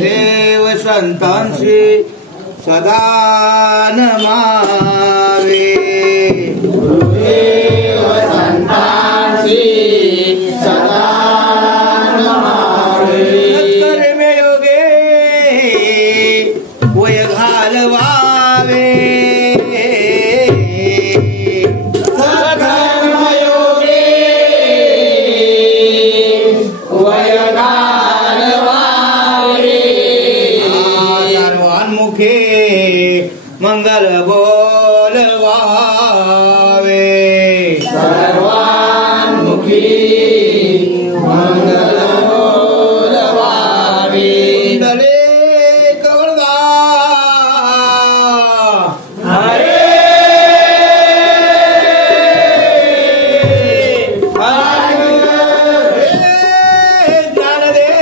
देव संतांशी सदा नमावे. गुरुदेव संतांशी सदा नमावे. सत्कर्मे योगे वय घालवावे. मंगल बोलवावे. सर्वान्मुखी मंगल बोलवावे. कुंडले कवरदा हरे ज्ञानदेव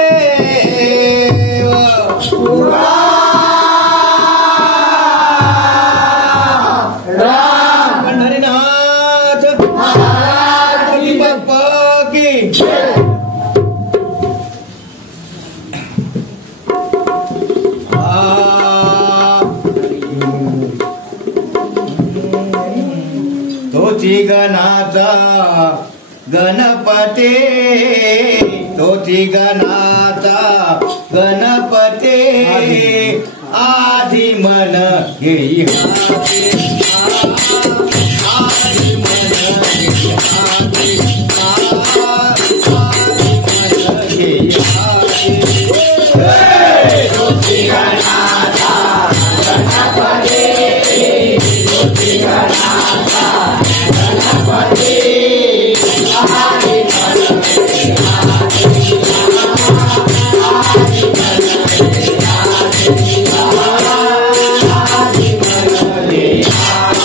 पंढरीनाथ महाराज बाप्पा की. तोची गणाचा गणपते. तोची गणाचा गणपते. आधी मन घेई हाते. आधी मन घेई हाते. आधी मन घेई हाते. तोची गणाचा गणपती. तोची गणाचा गणपती. आधी मन घेई हाती.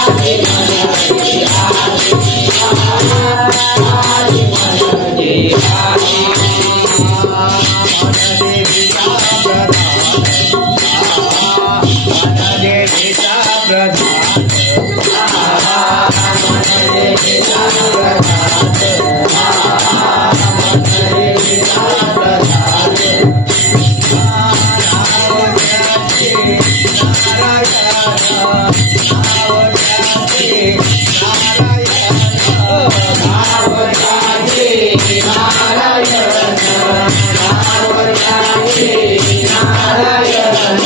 आधी मन घेई हाती. आधी मन घेई हाती. नारायण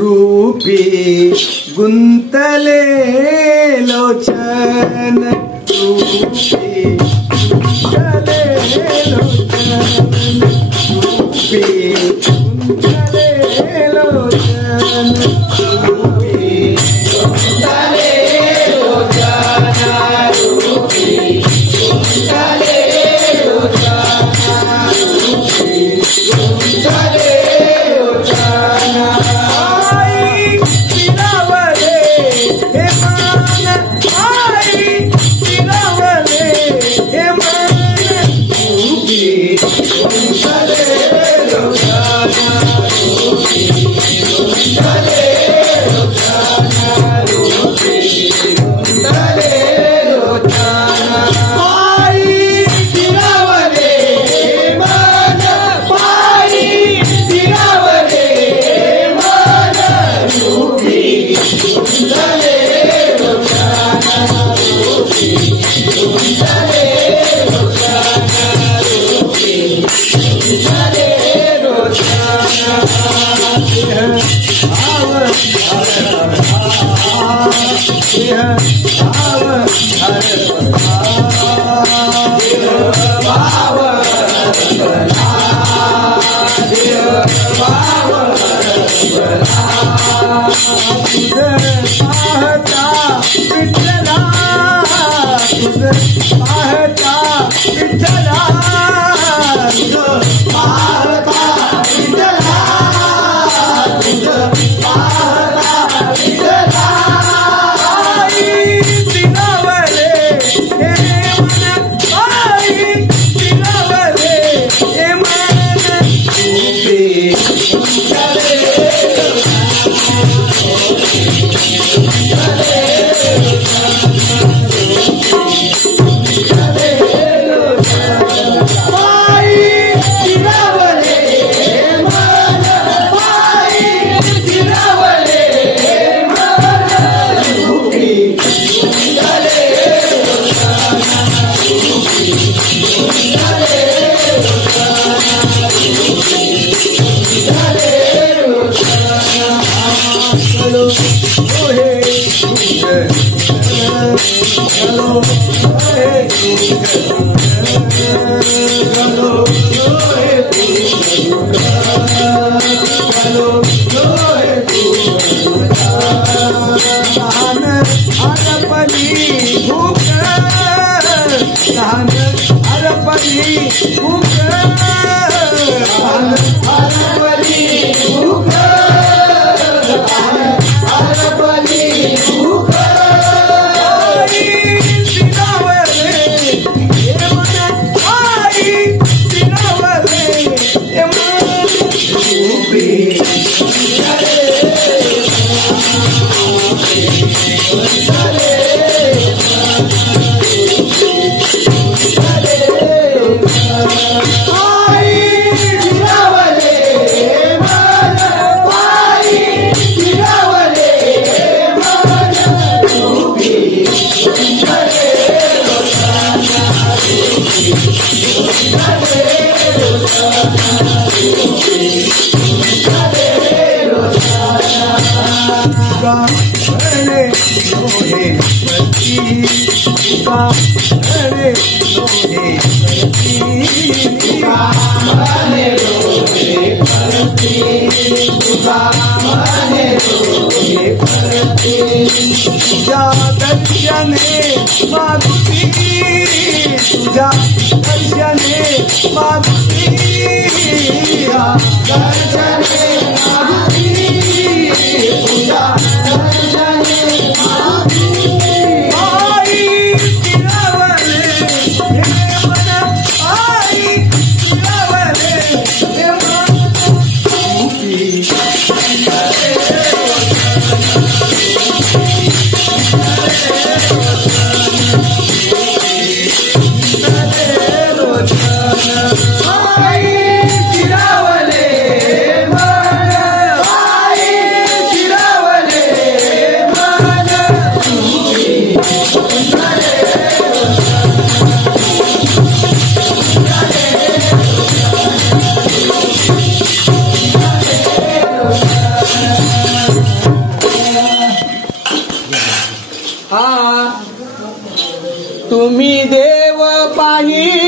रूपी गुंतले लोचन रूपी गुंतले लोचन रूपी गुंतले लोचन रूपी गुंतले लोचन रूपी गुंतले लोचन रूपी गुंतले लोचन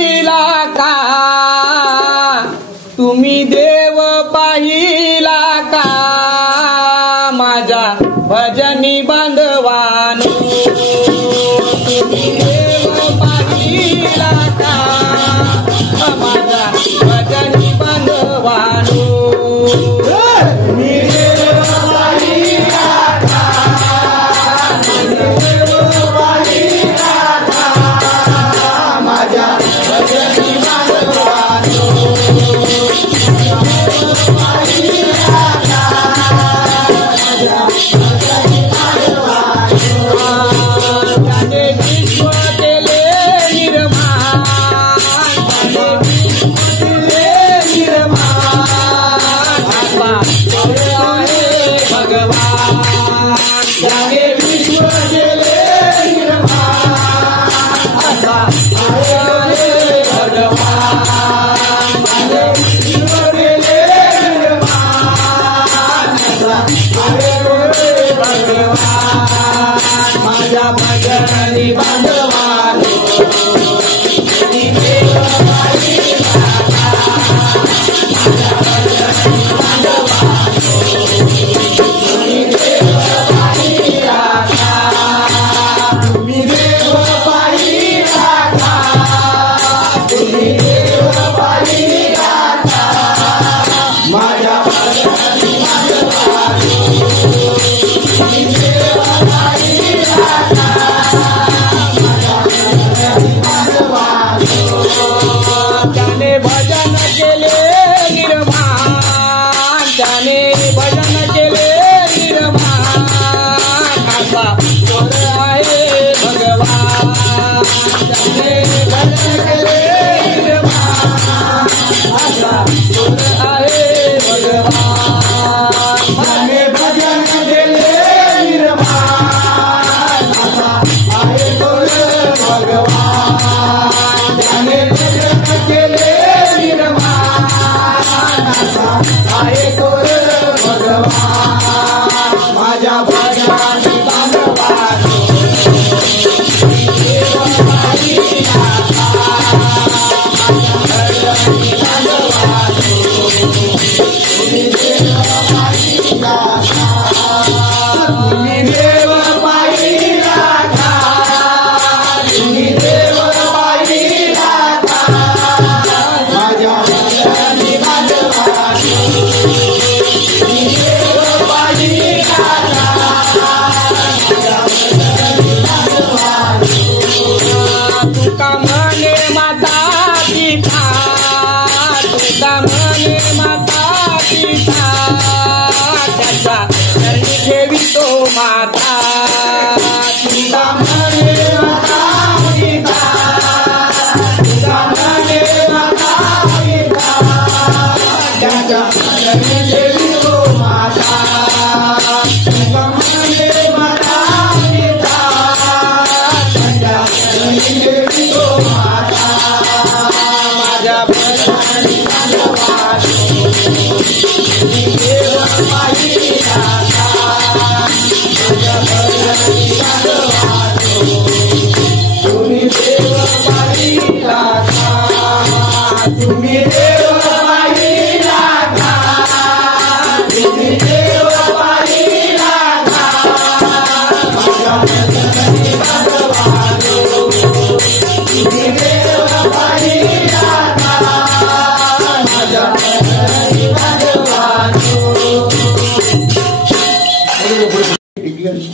पाहिला का तुम्ही देव पाहिला का माझ्या भजनी बांधवानो तुम्ही देव पाहिला का माझ्या भजनी बांधवानो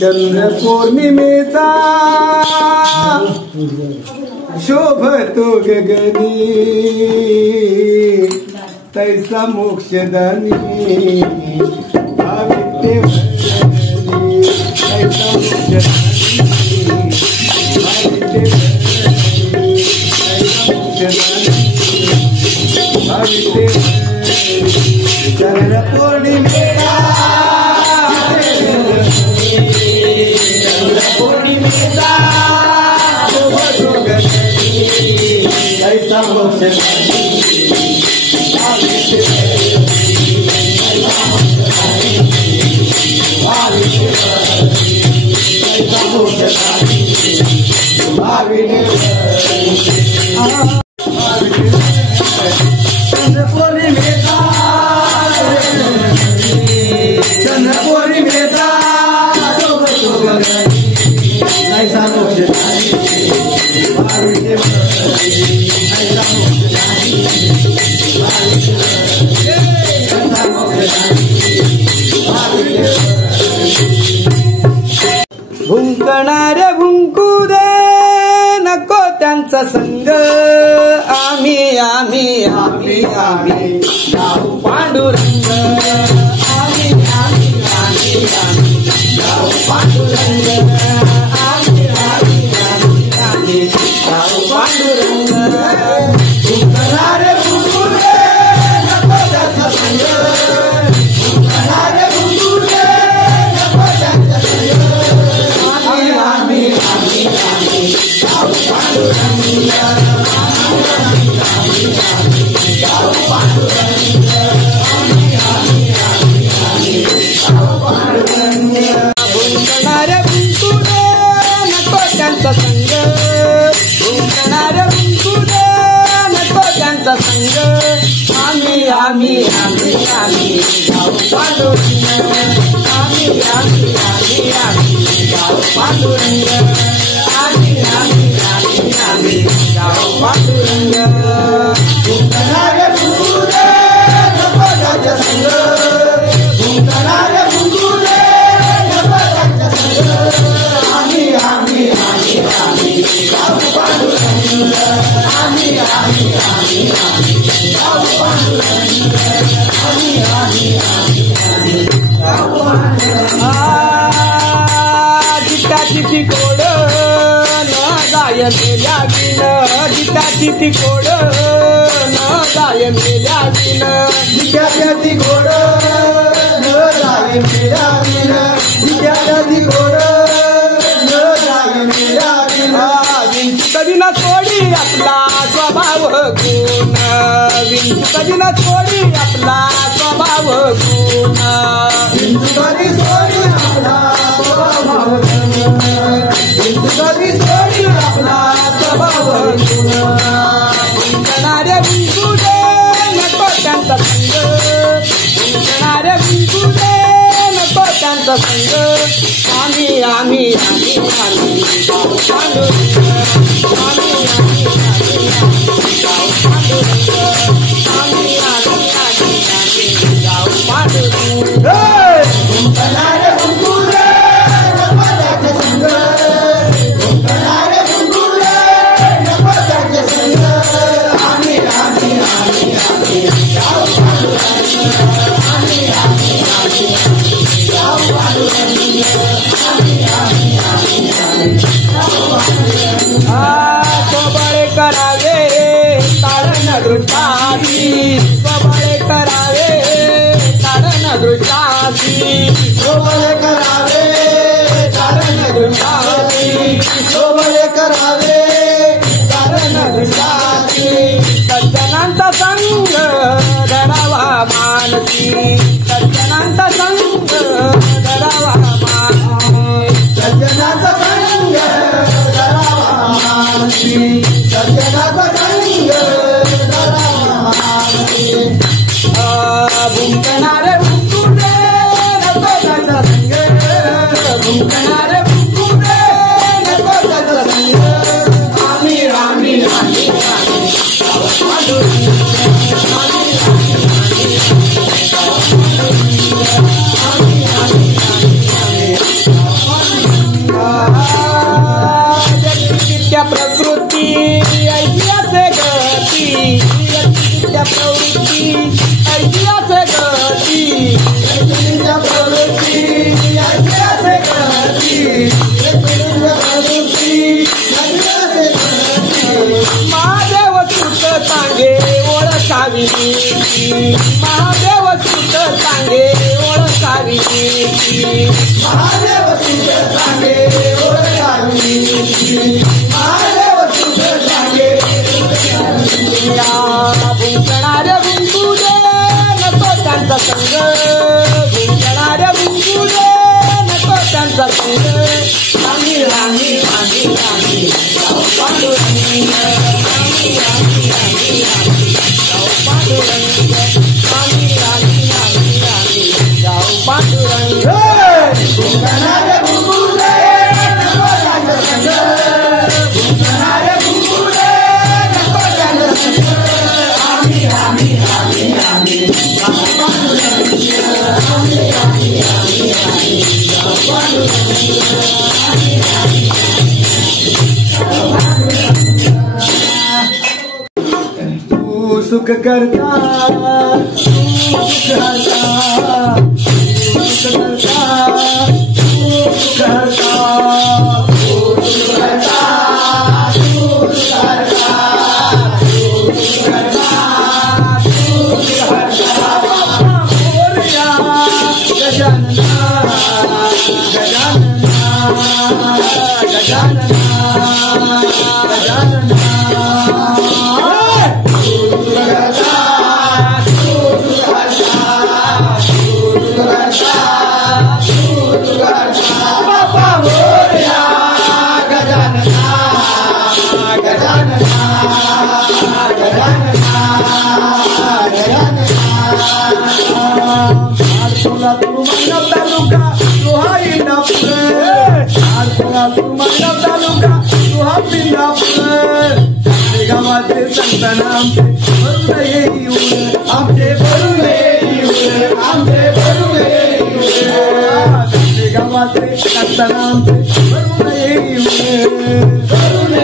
चंद्र पौर्णिमेचा शोभतो गगनी तैसा मोक्षदानी भाविते वंदनी तैसा मोक्षदानी भाविते वंदनी तैसा मोक्षदानी भाविते वंदनी चंद्र पौर्णिमेचा पौर्णिमेचा शोभतो गगनी तैसा मोक्षदानी भाविते आम्ही जाऊ पांडुरंग आम्ही आम्ही आम्ही आम्ही जाऊ पांडुरंग आम्ही आम्ही आम्ही आम्ही जाऊ पांडुरंग उतरारे बुलबुले नको त्याचा संग उतरारे बुलबुले नको त्याचा संग आम्ही आम्ही आम्ही आम्ही जाऊ पांडुरंग आम्ही आम्ही आम्ही जाऊ पांडुरंग आम्ही आम्ही आम्ही आम्ही जाऊ पांडुरंग भुंकणारे भुंकुले नको त्यांचा संग भुंकणारे भुंकुले नको त्यांचा संग आम्ही आम्ही आम्ही आम्ही जाऊ पांडुरंग आम्ही आम्ही आम्ही आम्ही जाऊ पांडुरंग आम्ही आम्ही आम्ही आम्ही जाऊ पांडुरंग उतरारे बुलबुले नको त्याचा संग उतरारे बुलबुले नको त्याचा संग आम्ही आम्ही आम्ही आम्ही जाऊ पांडुरंग आम्ही आम्ही आम्ही आम्ही जाऊ पांडुरंग आम्ही आम्ही आम्ही आम्ही जाऊ पांडुरंग जिताची तिकोड न गाय मेल्या विन जिताची तिकोड न गाय मेल्या विन विद्यार्थी घोड न जाय मेरा विन विद्यार्थी घोड न जाय मेरा विन विंचू कधी न सोडी आपला स्वभाव गुण विंचू कधी न सोडी आपला स्वभाव गुण हिंदुकारी सोडी आपला स्वभाव हिंदुकारी सोडी आपला स्वभाव भुंकणारे भुंकुले नको त्यांचा संग भुंकणारे भुंकुले नको त्यांचा संग आम्ही आम्ही आम्ही आम्ही जाऊ पांडुरंग आम्ही आम्ही आम्ही आम्ही जाऊ पांडुरंग आम्ही आम्ही आम्ही आम्ही जाऊ पांडुरंग उंकणारे बुलबुले नको त्याचे संग उंकणारे बुलबुले नको त्याचे संग आम्ही आम्ही आम्ही आम्ही जाऊ पांडुरंग आम्ही आम्ही आम्ही आम्ही जाऊ पांडुरंग आम्ही आम्ही आम्ही आम्ही जाऊ पांडुरंग स्वबळे करावे तारण दृष्टाची स्वबळे करावे तारण दृष्टाची सोबळे करावे कारण दृष्टाची सोबळे करावे कारण दृष्टाची सज्जनांचा संग धरावा मानसी सज्जनांचा संग धरावा मानसी सज्जनाचा संग धरावा मानसी सज्जनाचा संग धरावा मानसी भुंकणारे भुंकुले नको त्यांचा संग भुंकणारे भुंकुले नको त्यांचा संग आम्ही आम्ही आम्ही आम्ही जाऊ पांडुरंग आम्ही आम्ही आम्ही जाऊ पांडुरंग आम्ही आम्ही आम्ही जाऊ पांडुरंग त्या प्रकृती ऐतिहासे गती त्या प्रवृत्ती ऐतिहासे गती तुझ्या प्रवृत्ती याचे गती तुझ्या प्रवृत्ती याचे गती महादेव सुत सांगे ओळखावी महादेव सुत सांगे ओळखावी महादेव तुझे सांगे ओळखावी महादेव तुझे सांगे भुंकणारे भुंकुले नको त्यांचा संग भुंकणारे भुंकुले नको त्यांचा संग आम्ही आम्ही आम्ही आम्ही जाऊ पांडुरंग आम्ही आम्ही आम्ही आम्ही जाऊ पांडुरंग आम्ही आम्ही आम्ही आम्ही जाऊ पांडुरंग उंकणारे सुख करता तू सुख हरता तू सुख करता तू सुख हरता गावाचे संतान आमचे भरून येऊन आमचे भरून येऊन गावाचे संतान आमचे भरून येऊन भरून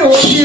होती